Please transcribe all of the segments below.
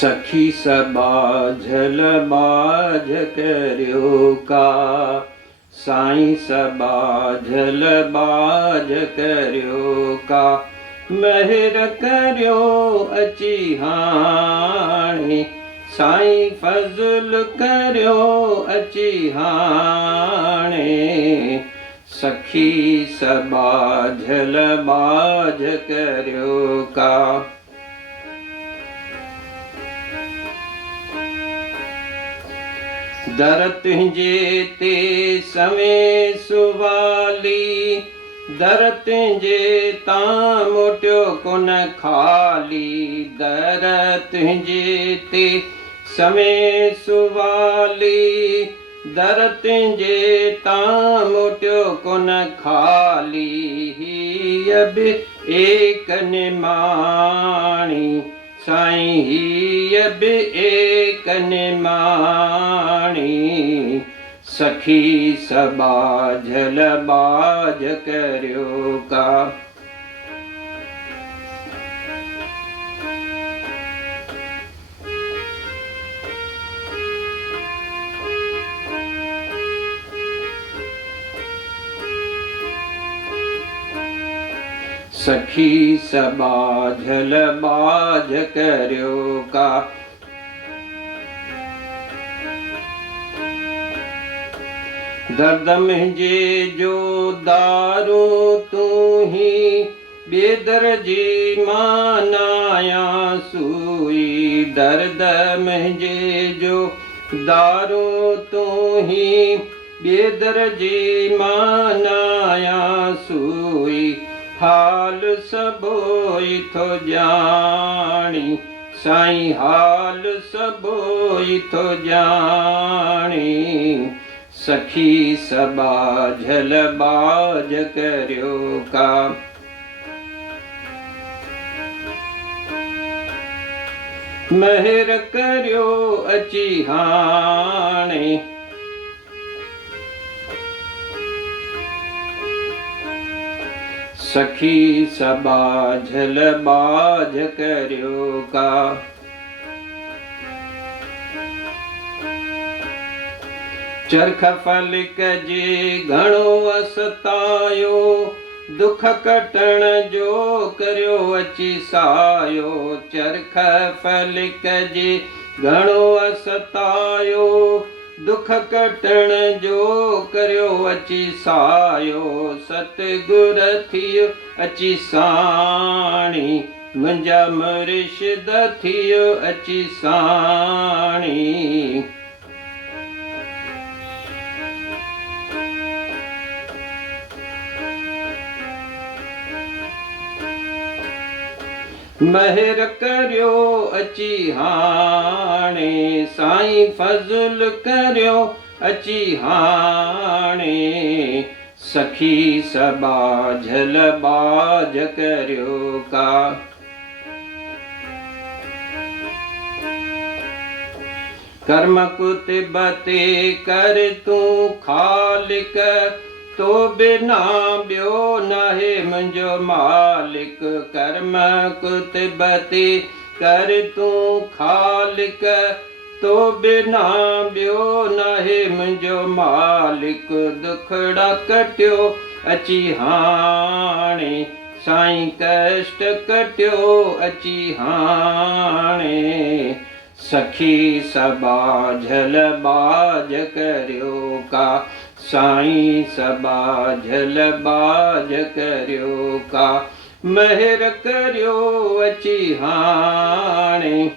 सखी सबा झलबाज करियो का, साईं सबा झलबाज करियो का। महर करियो अची हाणे, साईं फज़ल करियो अची हाणे। सखी सबा झलबाज करियो का। दर तुंहिंजे ते सवें सुवाली, दर तुंहिंजे तां मोटियो कोन खाली। दर तुंहिंजे ते सवें सुवाली, दर तुंहिंजे तां मोटियो कोन खाली। हीअ बि एक निमाणी, साईं हीअ बि एक निमाणी। सखी सबा झलबाज करियो का। सखी सबा झलबाज करियो का। दर्द मुंहिंजे जो दारू तू ही, बेदर्जी मां नायां सूई। दर्द मुंहिंजे जो दारू तू ही, बेदर्जी मां नायां सूई। हाल सबोई थो ॼाणी, साईं हाल सबोई थो ॼाणी। सखी सबा झलबाज करियो का। महर करियो अची हाणे, सखी सबा झलबाज करियो का। चरख फलिक जे घणो असतायो, दुख कटण जो करियो अची सायो। चरख फलिक जे घणो असतायो, दुख कटण जो करियो अची सायो। सतगुर थियो अची साणी, मुंहिंजा मुर्शिद थियो अची साणी। महर करियो अची हाणे, साईं फज़ल करियो अची हाणे। सखी सबा झलबाज करियो का। कर्म कुतबते कर तू खालिक, तो बिना ॿियो नाहे मुंहिंजो मालिक। कर्म कुतबते कर तू खालिक, तो बिना ॿियो नाहे मुंहिंजो मालिक। दुखड़ा कटियो अची हाणे, साईं कष्ट कटियो अची हाणे। सखी सबा झलबाज करियो का, साईं सबा झलबाज करियो का। महर करियो अची हाणे,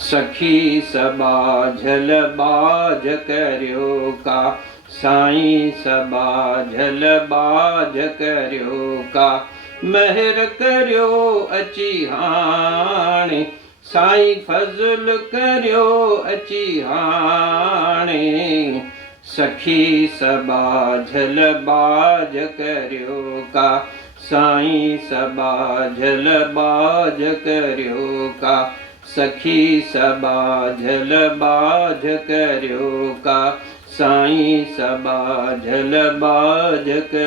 सखी सबा झलबाज करियो का। साईं सबा झलबाज करियो का। महर करियो अची हाणे, साईं फज़ल करियो अची हाणे। सखी सबा झलबाज करियो का, साईं सबा झलबाज करियो का। सखी सबा झलबाज करियो का, साईं सबा झलबाज करियो।